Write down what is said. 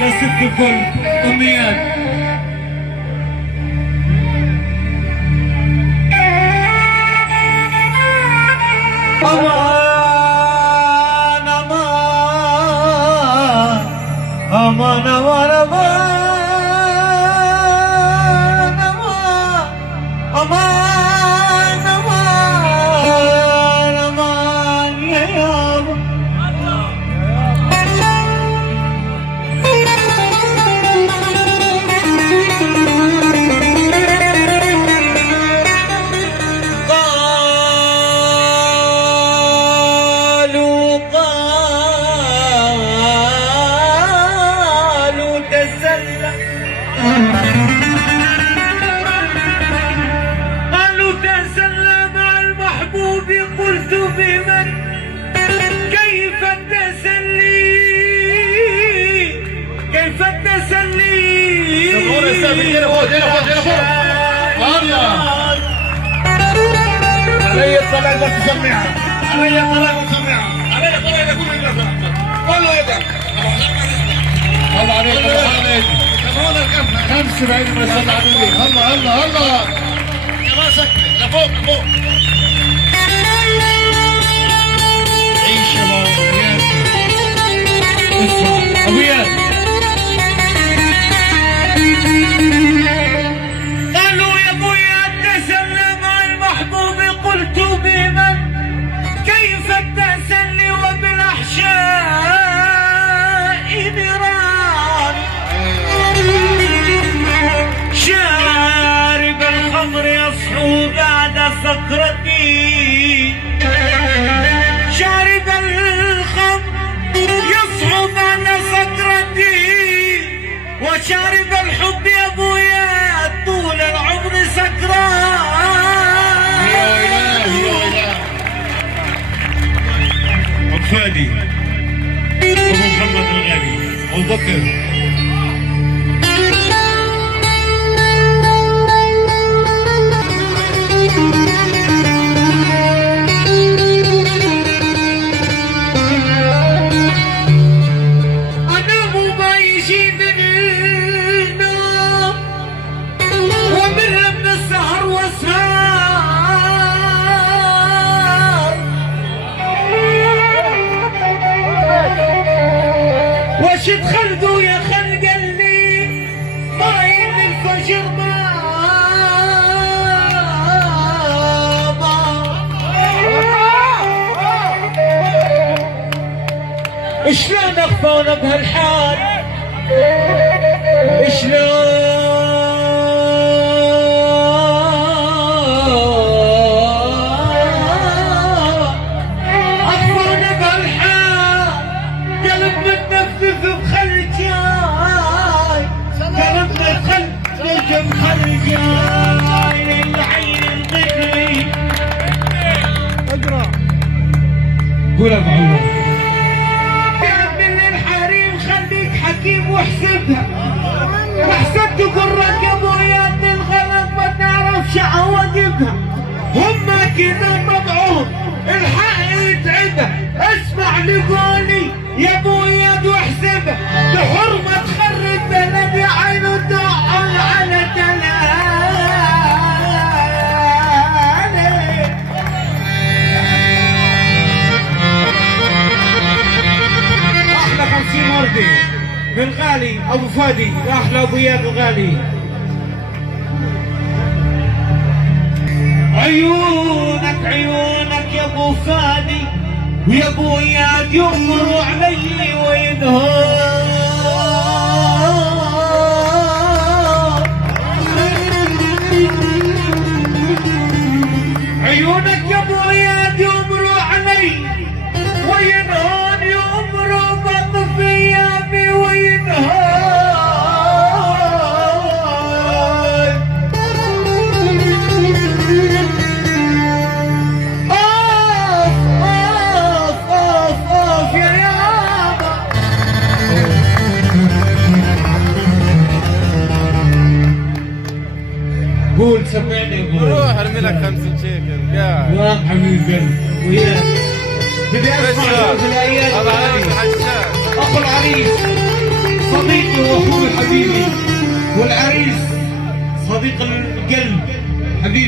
يا ست الكل أمنيات. أمان أمان أمان أمان أمان أمان أمان أمان يا يابا. قالوا تسلم مع المحبوب قلت بمن كيف التسلي كيف التسلي علي الطلاق بس تسمعها، علي الطلاق تسمعها، علي الطلاق يكون الناس والله يدك الله عليك الله عليك خمس بعيد ما شاء الله عليك الله الله الله يا راسك لفوق لفوق عيش يا ابو اياد قالوا يا ابويا تسلى مع المحبوب قلت بمن كيف التسلي وبالاحشاء نيران شارب الخمر يصحو بعد سكرتي شارب الخمر يصحو بعد سكرتي وشارب الحب يا ابويا طول العمر سكران. يا اله يا اله ابو فادي ابو محمد الغالي ابو بكر وش تخلدوا يا خلق اللي باين الفجر ما شلون اخفونا بهالحال اخفونا بهالحال قلب متنفذ بخل جاي قلبنا تخلج بخل جاي للعين الضكري اقرا قول ابو عمر من الحريم خليك حكيم واحسبها وحسبت قرك يا ابويا الغلط ما تعرفش عواقبها هم كذا طبعهم الحق يتعبها اسمع لقولي يا ابويا واحسبها بحرمة تخرب بلدي عينه تقعد على احلى 50 وردي بالغالي ابو فادي احلى ابو اياد الغالي. عيونك يا ابو فادي ويا ابو اياد يمروا علي وينهار عيونك يا ابو اياد يمروا علي وينهار يمروا بطف ايامي وينهار قول سمعني قول روح ارمي لك 50 شيكل قاعد يا حبيب قلبي وياك بدي اسمع في الايام الله عليك الحشاش اخو العريس صديق حبيبي، والعريس صديق القلب حبيبي.